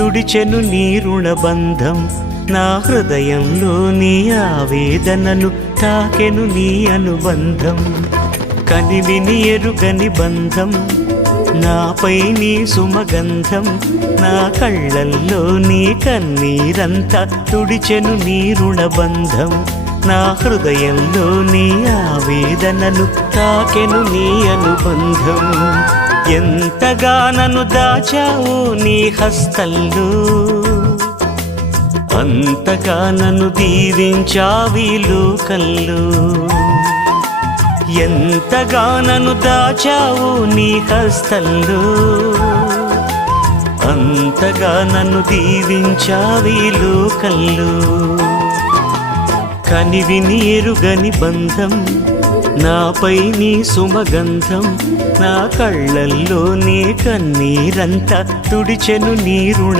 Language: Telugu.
తుడిచెను నీ రుణబంధం నా హృదయంలో నీ ఆవేదనను తాకెను నీ అనుబంధం కనివిని ఎరుగని బంధం నాపై నీ సుమగంధం నా కళ్ళల్లో నీ కన్నీరంతా తుడిచెను నీ రుణబంధం నా హృదయంలో నీ ఆవేదనను తాకెను నీ అనుబంధం ఎంతగా నన్ను దాచావు నీ హస్తల్లో అంతగా నన్ను దీవించావి లోకంలో ఎంతగా నన్ను దాచావు నీ హస్తల్లో అంతగా నన్ను దీవించావి లోకంలో కనివిని ఎరుగని బంధం నాపై నీ సుమగంధం నా కళ్ళల్లో నీ కన్నీరంతా తుడిచెను నీ రుణ